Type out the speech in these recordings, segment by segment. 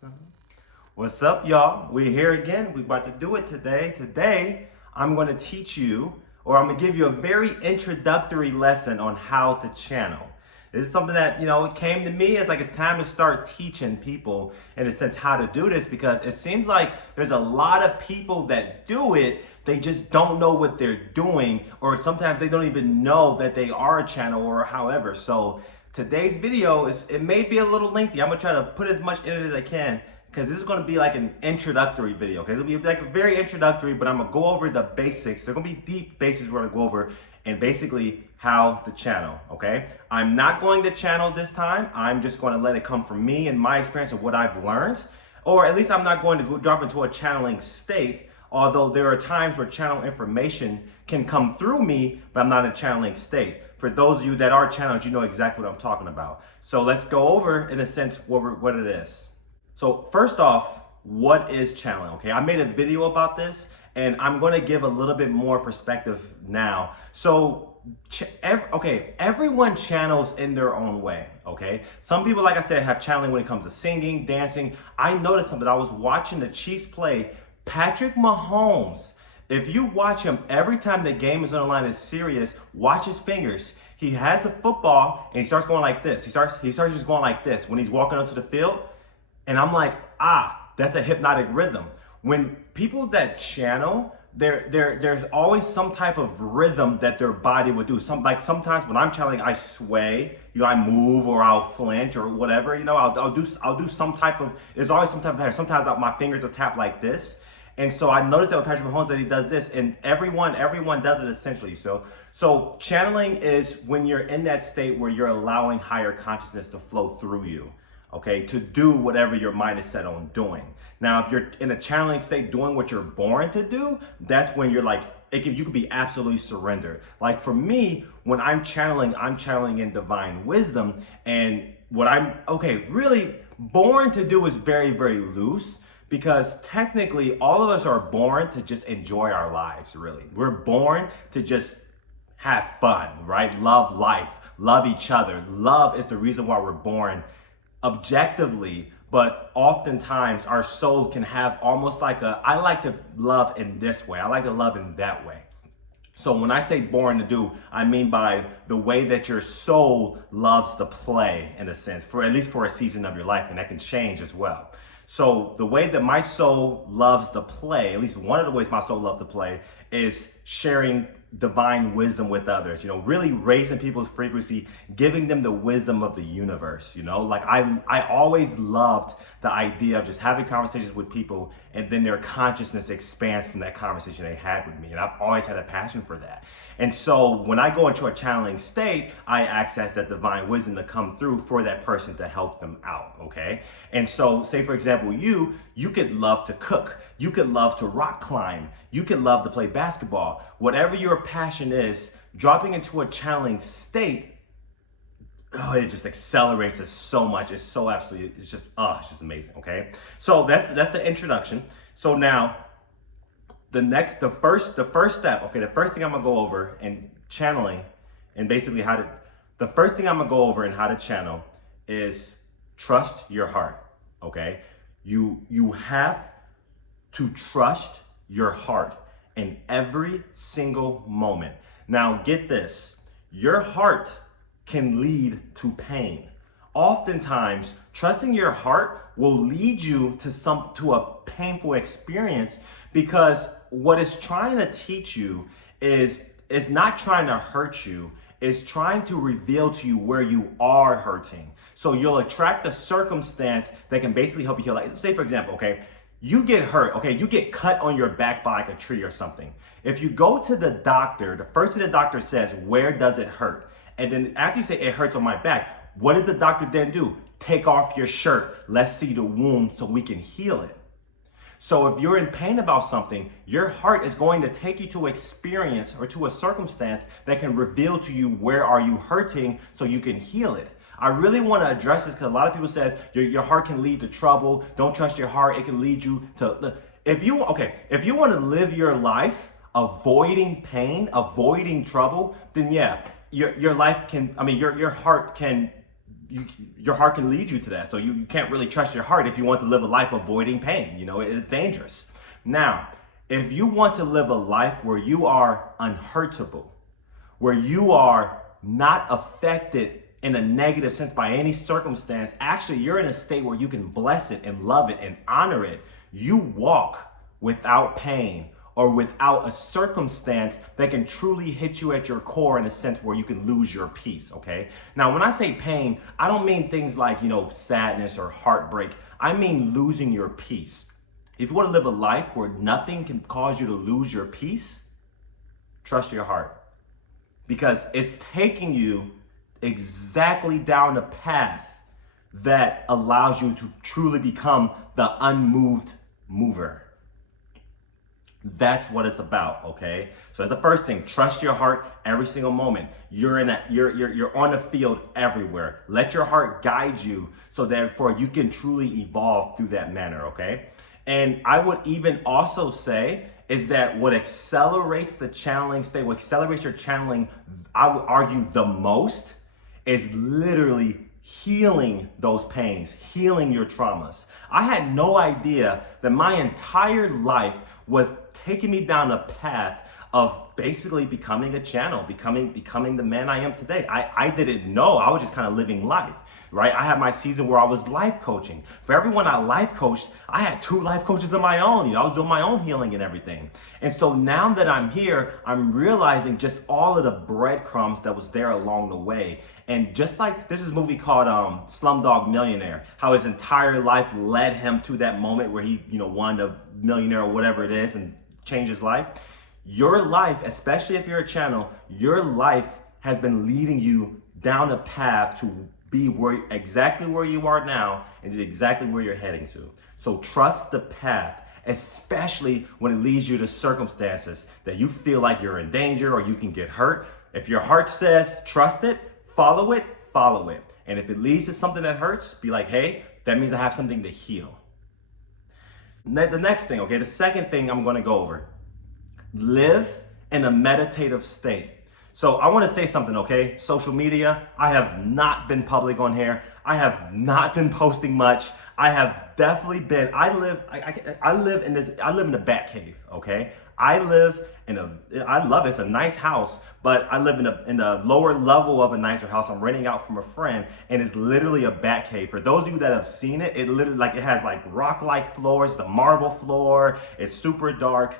So, what's up, y'all? We're here again. We're about to do it today. Today, I'm going to teach you, or I'm going to give you a very introductory lesson on how to channel. This is something that, it came to me as like it's time to start teaching people, in a sense, how to do this, because it seems like there's a lot of people that do it. They just don't know what they're doing, or sometimes they don't even know that they are a channel or however. So today's video it may be a little lengthy. I'm gonna try to put as much in it as I can because this is gonna be like an introductory video. Okay, it'll be like very introductory, but I'm gonna go over the basics. They're gonna be deep basics we're gonna go over, and basically how to channel. Okay, I'm not going to channel this time. I'm just going to let it come from me and my experience of what I've learned, or at least I'm not going to go drop into a channeling state. Although there are times where channel information can come through me, but I'm not in a channeling state. For those of you that are channeled, you know exactly what I'm talking about. So let's go over, in a sense, what it is. So first off, what is channeling? Okay, I made a video about this, and I'm going to give a little bit more perspective now. So everyone channels in their own way. Okay, some people, like I said, have channeling when it comes to singing, dancing. I noticed something. I was watching the Chiefs play. Patrick Mahomes, if you watch him every time the game is on the line, is serious, watch his fingers. He has the football and he starts going like this. He starts just going like this when he's walking onto the field. And I'm like, that's a hypnotic rhythm. When people that channel, there's always some type of rhythm that their body would do. Sometimes when I'm channeling, I sway, I move, or I'll flinch or whatever. I'll do some type of. There's always some type of pattern. Sometimes my fingers will tap like this. And so I noticed that with Patrick Mahomes that he does this, and everyone does it essentially. So channeling is when you're in that state where you're allowing higher consciousness to flow through you, okay, to do whatever your mind is set on doing. Now, if you're in a channeling state doing what you're born to do, that's when you're like, you could be absolutely surrendered. Like for me, when I'm channeling in divine wisdom, and what I'm really born to do is very, very loose. Because technically, all of us are born to just enjoy our lives, really. We're born to just have fun, right? Love life, love each other. Love is the reason why we're born objectively, but oftentimes our soul can have almost like I like to love in this way, I like to love in that way. So when I say born to do, I mean by the way that your soul loves to play, in a sense, for at least for a season of your life, and that can change as well. So the way that my soul loves to play, at least one of the ways my soul loves to play, is sharing divine wisdom with others, really raising people's frequency, giving them the wisdom of the universe, like I always loved the idea of just having conversations with people, and then their consciousness expands from that conversation they had with me. And I've always had a passion for that. And so when I go into a channeling state, I access that divine wisdom to come through for that person to help them out, okay? And so say, for example, you could love to cook. You could love to rock climb. You could love to play basketball. Whatever your passion is, dropping into a channeling state, it just accelerates it so much. It's so absolutely, it's just amazing, okay? So that's the introduction. So now, the first step, okay, the first thing I'm gonna go over in channeling, and basically the first thing I'm gonna go over in how to channel is trust your heart, okay? You have to trust your heart in every single moment. Now get this, your heart can lead to pain. Oftentimes, trusting your heart will lead you to a painful experience, because what it's trying to teach you is not trying to hurt you, it's trying to reveal to you where you are hurting. So you'll attract a circumstance that can basically help you heal. Like, say for example, okay, you get hurt, okay, you get cut on your back by like a tree or something. If you go to the doctor, the first thing the doctor says, where does it hurt? And then after you say it hurts on my back, what does the doctor then do? Take off your shirt. Let's see the wound so we can heal it. So if you're in pain about something, your heart is going to take you to experience or to a circumstance that can reveal to you where are you hurting so you can heal it. I really want to address this because a lot of people says your heart can lead to trouble. Don't trust your heart. It can lead you to, if you want to live your life avoiding pain, avoiding trouble, then yeah, your life can, your heart can your heart can lead you to that. So you can't really trust your heart if you want to live a life avoiding pain. It is dangerous. Now, if you want to live a life where you are unhurtable, where you are not affected in a negative sense by any circumstance, actually you're in a state where you can bless it and love it and honor it. You walk without pain or without a circumstance that can truly hit you at your core in a sense where you can lose your peace, okay? Now, when I say pain, I don't mean things like, sadness or heartbreak. I mean losing your peace. If you want to live a life where nothing can cause you to lose your peace, trust your heart. Because it's taking you exactly down the path that allows you to truly become the unmoved mover. That's what it's about, okay? So that's the first thing. Trust your heart every single moment. You're on the field everywhere. Let your heart guide you so therefore you can truly evolve through that manner, okay? And I would even also say is that what accelerates the channeling state, what accelerates your channeling, I would argue the most, is literally healing those pains, healing your traumas. I had no idea that my entire life was taking me down a path of basically becoming a channel, becoming the man I am today. I didn't know. I was just kind of living life, right? I had my season where I was life coaching. For everyone I life coached, I had 2 life coaches of my own. I was doing my own healing and everything. And so now that I'm here, I'm realizing just all of the breadcrumbs that was there along the way. And just like this is a movie called Slumdog Millionaire, how his entire life led him to that moment where he, won the millionaire or whatever it is and changed his life. Your life, especially if you're a channel, your life has been leading you down a path to be exactly where you are now and exactly where you're heading to. So trust the path, especially when it leads you to circumstances that you feel like you're in danger or you can get hurt. If your heart says trust it, follow it, follow it. And if it leads to something that hurts, be like, hey, that means I have something to heal. The next thing, okay, the second thing I'm going to go over. Live in a meditative state. So I want to say something, okay? Social media, I have not been public on here. I have not been posting much. I have definitely been, I live in the bat cave, okay? I love it. It's a nice house, but I live in the lower level of a nicer house. I'm renting out from a friend, and it's literally a bat cave. For those of you that have seen it, it literally it has rock-like floors, the marble floor. It's super dark.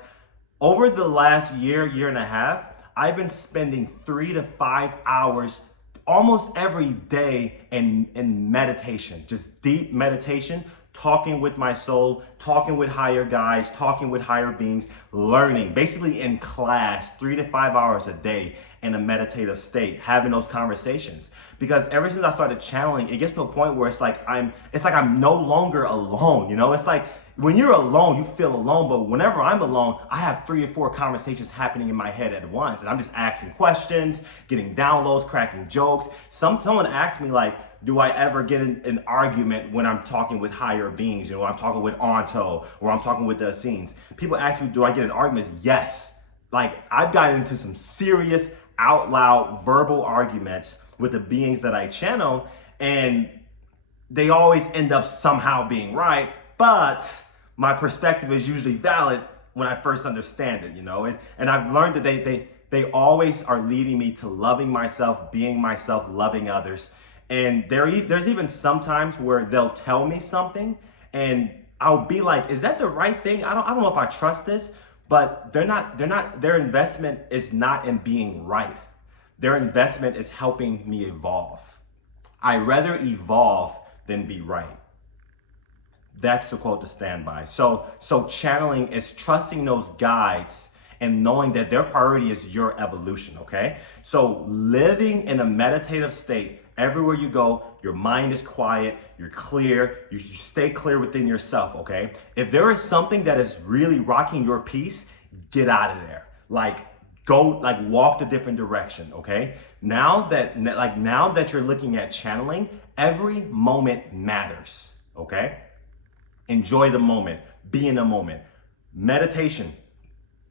Over the last year and a half, I've been spending 3 to 5 hours almost every day in meditation, just deep meditation, talking with my soul, talking with higher guides, talking with higher beings, learning, basically in class, 3 to 5 hours a day in a meditative state, having those conversations. Because ever since I started channeling, it gets to a point where it's like I'm no longer alone, It's like, when you're alone, you feel alone, but whenever I'm alone, I have 3 or 4 conversations happening in my head at once, and I'm just asking questions, getting downloads, cracking jokes. Someone asked me, do I ever get an argument when I'm talking with higher beings, I'm talking with Anto, or I'm talking with the Essenes? People ask me, do I get an argument? Yes. I've gotten into some serious, out loud, verbal arguments with the beings that I channel, and they always end up somehow being right, but my perspective is usually valid when I first understand it, and I've learned that they always are leading me to loving myself, being myself, loving others. And there's even sometimes where they'll tell me something and I'll be like, is that the right thing? I don't know if I trust this, but their investment is not in being right. Their investment is helping me evolve. I rather evolve than be right. That's the quote to stand by. So channeling is trusting those guides and knowing that their priority is your evolution, okay? So living in a meditative state, everywhere you go, your mind is quiet, you're clear, you stay clear within yourself, okay? If there is something that is really rocking your peace, get out of there. Walk a different direction, okay? Now that you're looking at channeling, every moment matters, okay? Enjoy the moment. Be in the moment. Meditation.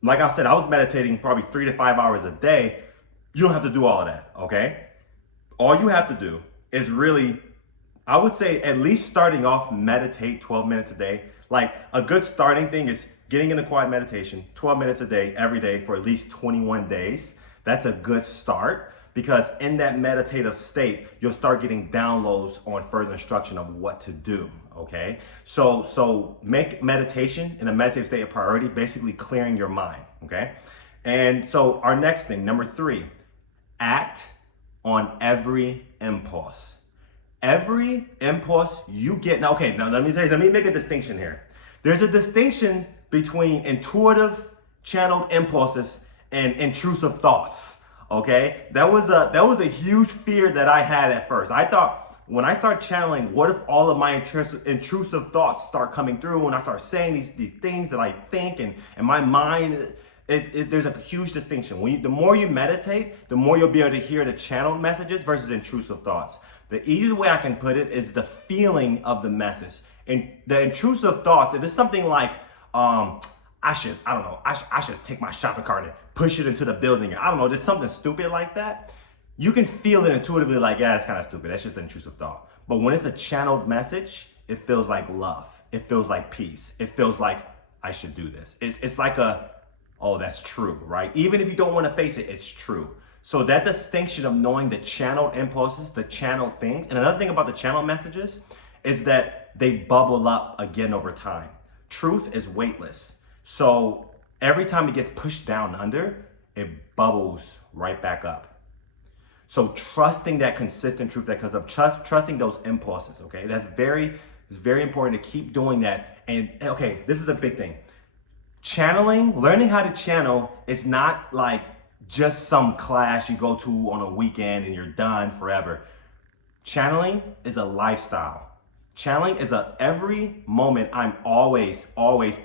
Like I said, I was meditating probably 3 to 5 hours a day. You don't have to do all of that, okay? All you have to do is really I would say at least starting off, meditate 12 minutes a day. Like a good starting thing is getting into quiet meditation 12 minutes a day, every day for at least 21 days. That's a good start because in that meditative state, you'll start getting downloads on further instruction of what to do. Okay. So make meditation in a meditative state a priority, basically clearing your mind. Okay. And so our next thing, number 3, act on every impulse. Every impulse you get. Now, okay, now let me make a distinction here. There's a distinction between intuitive channeled impulses and intrusive thoughts. Okay? That was a huge fear that I had at first. I thought when I start channeling, what if all of my intrusive thoughts start coming through and I start saying these things that I think and my mind there's a huge distinction. The more you meditate, the more you'll be able to hear the channeled messages versus intrusive thoughts. The easiest way I can put it is the feeling of the message. And the intrusive thoughts, if it's something like, I should take my shopping cart and push it into the building. I don't know, just something stupid like that. You can feel it intuitively like, yeah, it's kind of stupid. That's just an intrusive thought. But when it's a channeled message, it feels like love. It feels like peace. It feels like I should do this. It's like oh, that's true, right? Even if you don't want to face it, it's true. So that distinction of knowing the channeled impulses, the channeled things, and another thing about the channeled messages is that they bubble up again over time. Truth is weightless. So every time it gets pushed down under, it bubbles right back up. So trusting that consistent truth that comes up, trusting those impulses, okay? It's very important to keep doing that. And okay, this is a big thing. Channeling, learning how to channel is not like just some class you go to on a weekend and you're done forever. Channeling is a lifestyle. Channeling is every moment I'm always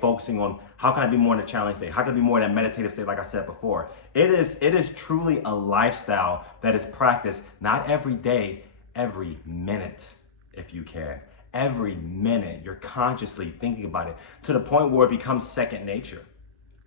focusing on how can I be more in a channeling state? How can I be more in that meditative state like I said before? It is truly a lifestyle that is practiced not every day, every minute if you can. Every minute you're consciously thinking about it to the point where it becomes second nature.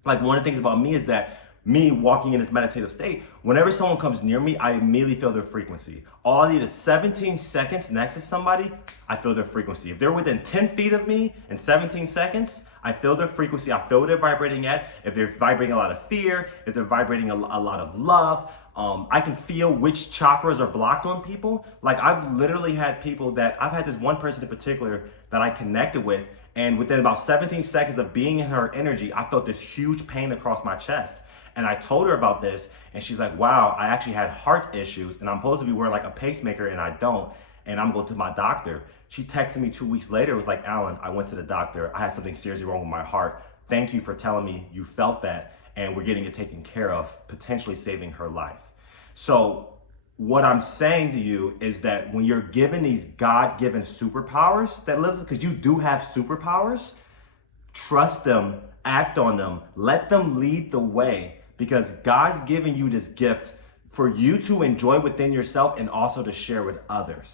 Like one of the things about me is that me walking in this meditative state, whenever someone comes near me, I immediately feel their frequency. All I need is 17 seconds next to somebody, I feel their frequency. If they're within 10 feet of me in 17 seconds, I feel their frequency. I feel what they're vibrating at. If they're vibrating a lot of fear, if they're vibrating a lot of love, I can feel which chakras are blocked on people. Like I've literally had I've had this one person in particular that I connected with, and within about 17 seconds of being in her energy, I felt this huge pain across my chest. And I told her about this, and she's like, wow, I actually had heart issues, and I'm supposed to be wearing like a pacemaker, and I don't, and I'm going to my doctor. She texted me 2 weeks later, was like, Alan, I went to the doctor. I had something seriously wrong with my heart. Thank you for telling me you felt that, and we're getting it taken care of, potentially saving her life. So what I'm saying to you is that when you're given these God-given superpowers that lives, because you do have superpowers, trust them, act on them, let them lead the way, because God's given you this gift for you to enjoy within yourself and also to share with others.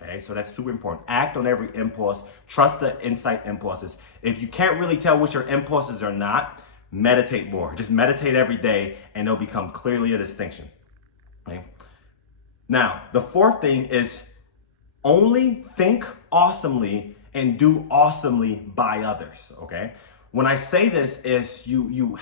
Okay, so that's super important. Act on every impulse. Trust the insight impulses. If you can't really tell which your impulses are not, meditate more. Just meditate every day and they'll become clearly a distinction. Okay? Now, the fourth thing is only think awesomely and do awesomely by others. Okay? When I say this is you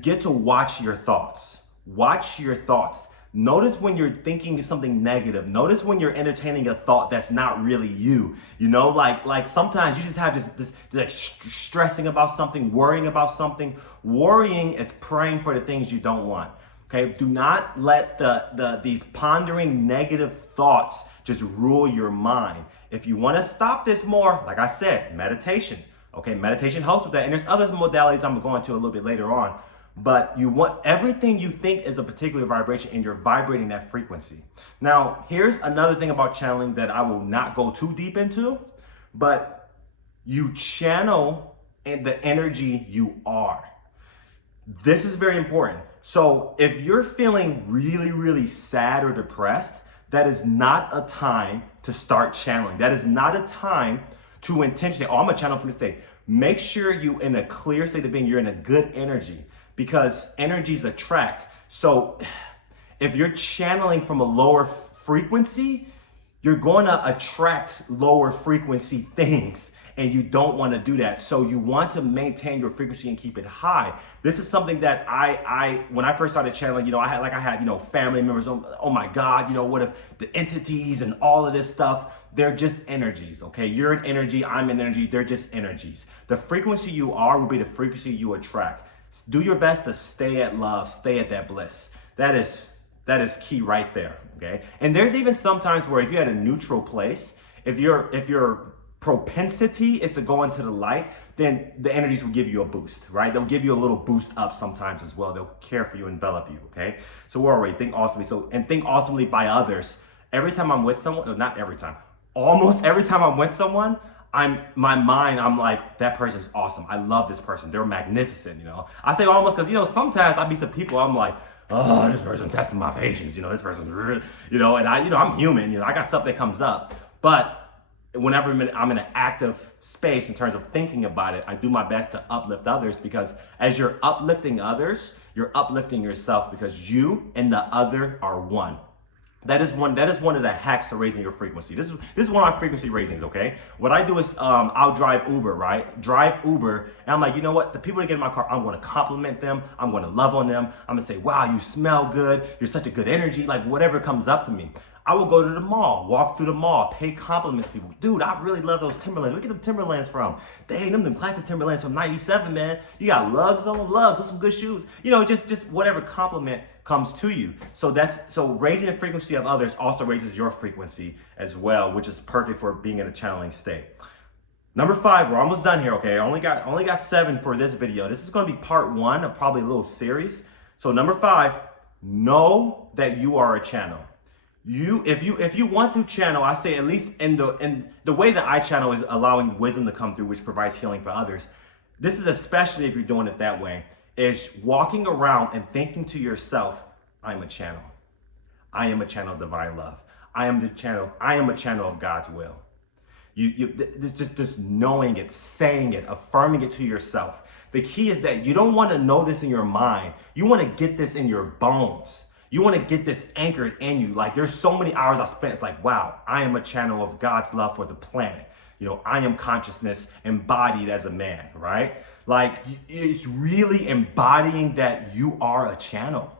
get to watch your thoughts. Watch your thoughts. Notice when you're thinking something negative. Notice when you're entertaining a thought that's not really you. You know, like sometimes you just have this like stressing about something, worrying about something. Worrying is praying for the things you don't want. Okay, do not let these pondering negative thoughts just rule your mind. If you want to stop this more, like I said, meditation. Okay, meditation helps with that. And there's other modalities I'm going to a little bit later on. But you want everything you think is a particular vibration and you're vibrating that frequency. Now, here's another thing about channeling that I will not go too deep into, but you channel the energy you are. This is very important. So if you're feeling really, really sad or depressed, that is not a time to start channeling. That is not a time to intentionally, I'm gonna channel from this state. Make sure you're in a clear state of being, you're in a good energy, because energies attract. So if you're channeling from a lower frequency, you're going to attract lower frequency things, and you don't want to do that. So you want to maintain your frequency and keep it high. This is something that I when I first started channeling, I had family members. Oh my God, what if the entities and all of this stuff? They're just energies, okay? You're an energy, I'm an energy, they're just energies. The frequency you are will be the frequency you attract. Do your best to stay at love, stay at that bliss. That is key right there, okay? And there's even sometimes where if you're at a neutral place, if your propensity is to go into the light, then the energies will give you a boost, right? They'll give you a little boost up sometimes as well. They'll care for you, envelop you, okay? So we're already think awesomely. And think awesomely by others. Every time I'm with someone, or not every time, almost every time I'm with someone, I'm like, that person's awesome. I love this person. They're magnificent, I say almost because, sometimes I meet some people, I'm like, oh, this person testing my patience, this person's really, and I'm human, I got stuff that comes up. But whenever I'm in an active space in terms of thinking about it, I do my best to uplift others, because as you're uplifting others, you're uplifting yourself, because you and the other are one. That is one of the hacks to raising your frequency. This is one of my frequency raisings, okay? What I do is I'll drive Uber, right? Drive Uber, and I'm like, you know what? The people that get in my car, I'm gonna compliment them. I'm gonna love on them. I'm gonna say, wow, you smell good. You're such a good energy. Like whatever comes up to me. I will go to the mall, walk through the mall, pay compliments to people. Dude, I really love those Timberlands. Where get them Timberlands from? Dang, them classic Timberlands from '97, man. You got lugs on lugs, those some good shoes. Just whatever compliment comes to you. So raising the frequency of others also raises your frequency as well, which is perfect for being in a channeling state. Number 5, we're almost done here, okay? I only got 7 for this video. This is gonna be part 1 of probably a little series. So number 5, know that you are a channel. If you want to channel, I say at least in the way that I channel is allowing wisdom to come through, which provides healing for others. This is especially if you're doing it that way, is walking around and thinking to yourself, I'm a channel. I am a channel of divine love. I am a channel of God's will. Just knowing it, saying it, affirming it to yourself. The key is that you don't want to know this in your mind. You want to get this in your bones. You want to get this anchored in you. Like there's so many hours I spent. It's like, wow, I am a channel of God's love for the planet. I am consciousness embodied as a man, right? Like it's really embodying that you are a channel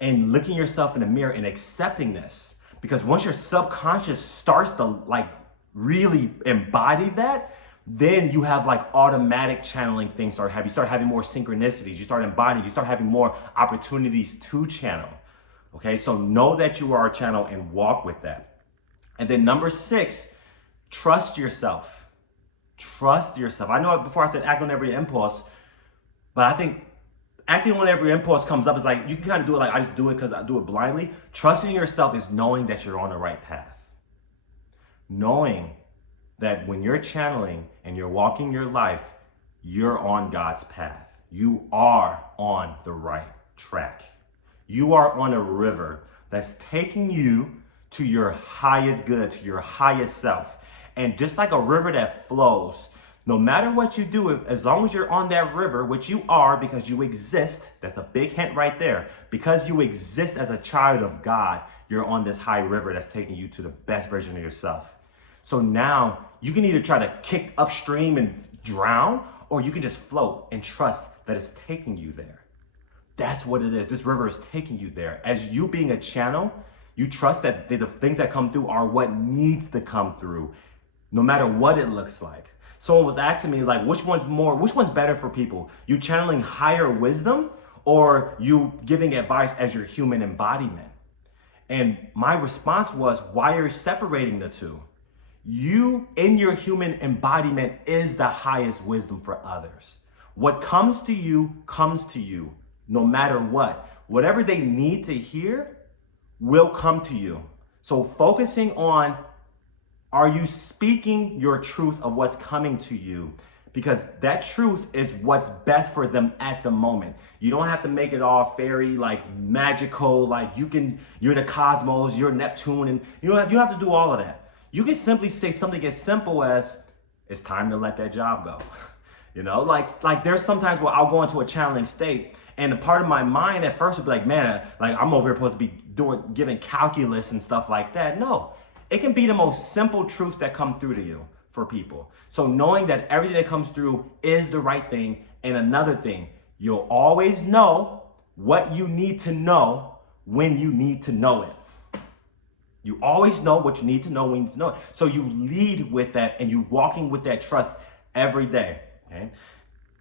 and looking yourself in the mirror and accepting this. Because once your subconscious starts to really embody that, then you have automatic channeling things start happening. You start having more synchronicities. You start embodying. You start having more opportunities to channel. Okay, so know that you are a channel and walk with that. And then number 6, trust yourself. Trust yourself. I know before I said act on every impulse, but I think acting on every impulse comes up. It's like you can kind of do it I just do it because I do it blindly. Trusting yourself is knowing that you're on the right path. Knowing that when you're channeling and you're walking your life, you're on God's path. You are on the right track. You are on a river that's taking you to your highest good, to your highest self. And just like a river that flows, no matter what you do, as long as you're on that river, which you are because you exist, that's a big hint right there. Because you exist as a child of God, you're on this high river that's taking you to the best version of yourself. So now you can either try to kick upstream and drown, or you can just float and trust that it's taking you there. That's what it is. This river is taking you there. As you being a channel, you trust that the things that come through are what needs to come through, no matter what it looks like. Someone was asking me which one's better for people? You channeling higher wisdom or you giving advice as your human embodiment? And my response was, why are you separating the two? You in your human embodiment is the highest wisdom for others. What comes to you, no matter what. Whatever they need to hear will come to you. So focusing on, are you speaking your truth of what's coming to you? Because that truth is what's best for them at the moment. You don't have to make it all fairy, magical, you're the cosmos, you're Neptune, and you don't have to do all of that. You can simply say something as simple as, it's time to let that job go. There's sometimes where I'll go into a channeling state and a part of my mind at first would be man, I'm over here supposed to be giving calculus and stuff like that. No, It can be the most simple truths that come through to you for people. So knowing that everything that comes through is the right thing. And another thing, you'll always know what you need to know when you need to know it. You always know what you need to know when you need to know it. So you lead with that and you walking with that trust every day. Okay.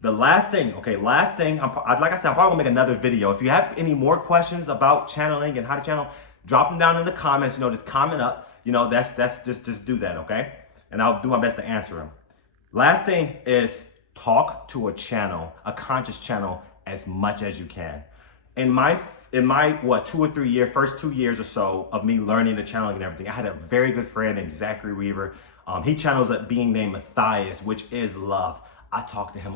The last thing, like I said, I'm probably gonna make another video. If you have any more questions about channeling and how to channel, drop them down in the comments. Just comment up. That's just do that, okay? And I'll do my best to answer them. Last thing is talk to a channel, a conscious channel, as much as you can. In my first 2 years or so of me learning the channeling and everything, I had a very good friend named Zachary Weaver. He channels a being named Matthias, which is love. I talk to him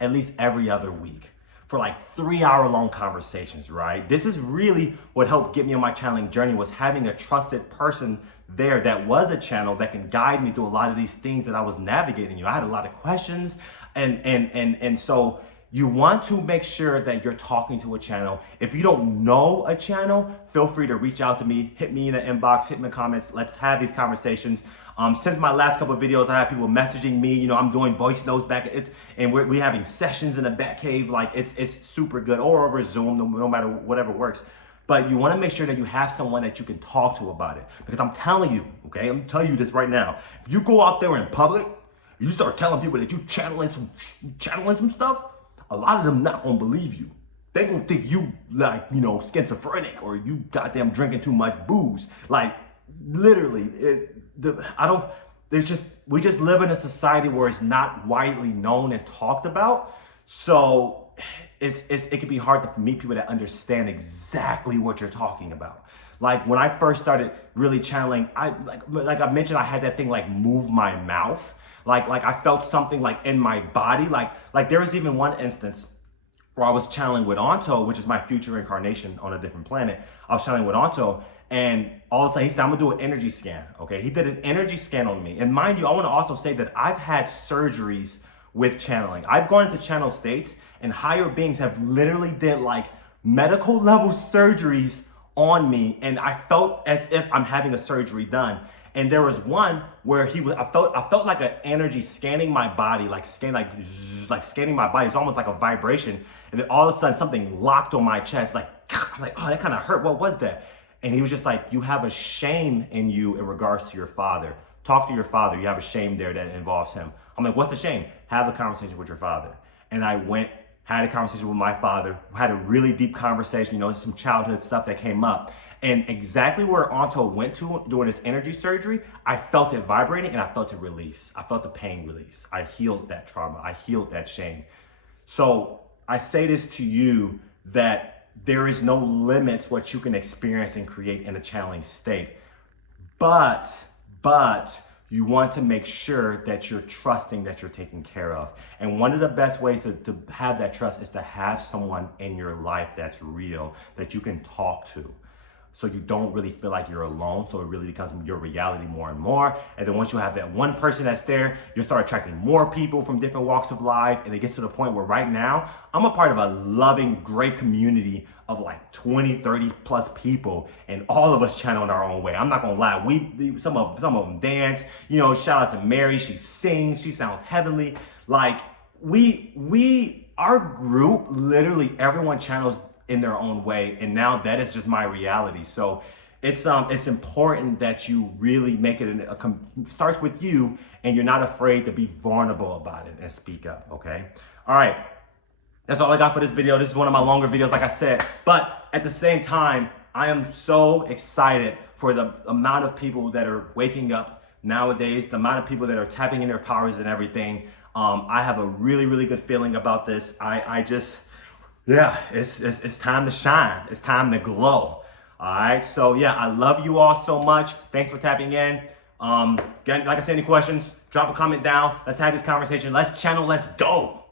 at least every other week for like 3-hour-long conversations, right? This is really what helped get me on my channeling journey, was having a trusted person there that was a channel that can guide me through a lot of these things that I was navigating. I had a lot of questions, and so you want to make sure that you're talking to a channel. If you don't know a channel, feel free to reach out to me, hit me in the inbox, hit me in the comments. Let's have these conversations. Since my last couple of videos, I have people messaging me. I'm doing voice notes back. And we're having sessions in the Bat Cave. Like it's super good, or over Zoom, no matter whatever works. But you want to make sure that you have someone that you can talk to about it. Because I'm telling you, okay, I'm telling you this right now. If you go out there in public, you start telling people that you channeling some stuff, a lot of them not gonna believe you. They gonna think you like, schizophrenic, or you goddamn drinking too much booze. Like literally, we just live in a society where it's not widely known and talked about. So it can be hard to meet people that understand exactly what you're talking about. Like when I first started really channeling, like I mentioned, I had that thing like move my mouth. Like I felt something like in my body. Like there was even one instance where I was channeling with Anto, which is my future incarnation on a different planet. I was channeling with Anto, and all of a sudden he said, I'm gonna do an energy scan. Okay, he did an energy scan on me. And mind you, I wanna also say that I've had surgeries with channeling. I've gone into channel states, and higher beings have literally did like medical level surgeries on me, and I felt as if I'm having a surgery done. And there was one where I felt like an energy scanning my body, like scanning my body. It's almost like a vibration. And then all of a sudden something locked on my chest, like, I'm like, oh, that kind of hurt. What was that? And he was just like, you have a shame in you in regards to your father. Talk to your father. You have a shame there that involves him. I'm like, what's the shame? Have a conversation with your father. And I went, had a conversation with my father, had a really deep conversation, some childhood stuff that came up. And exactly where Anto went to during his energy surgery, I felt it vibrating and I felt it release. I felt the pain release. I healed that trauma. I healed that shame. So I say this to you, that there is no limits what you can experience and create in a channeling state. But you want to make sure that you're trusting that you're taken care of. And one of the best ways to have that trust is to have someone in your life that's real, that you can talk to. So you don't really feel like you're alone. So it really becomes your reality more and more. And then once you have that one person that's there, you'll start attracting more people from different walks of life. And it gets to the point where right now, I'm a part of a loving, great community of like 20, 30 plus people. And all of us channel in our own way. I'm not gonna lie. Some of them dance. Shout out to Mary. She sings. She sounds heavenly. Like our group, literally everyone channels in their own way, and now that is just my reality. So it's important that you really make it starts with you, and you're not afraid to be vulnerable about it and speak up. Okay, all right, that's all I got for this video. This is one of my longer videos, like I said, but at the same time, I am so excited for the amount of people that are waking up nowadays, the amount of people that are tapping in their powers and everything. I have a really, really good feeling about this. Yeah, it's time to shine. It's time to glow. All right. So yeah, I love you all so much. Thanks for tapping in. Again, like I said, any questions, drop a comment down. Let's have this conversation. Let's channel. Let's go.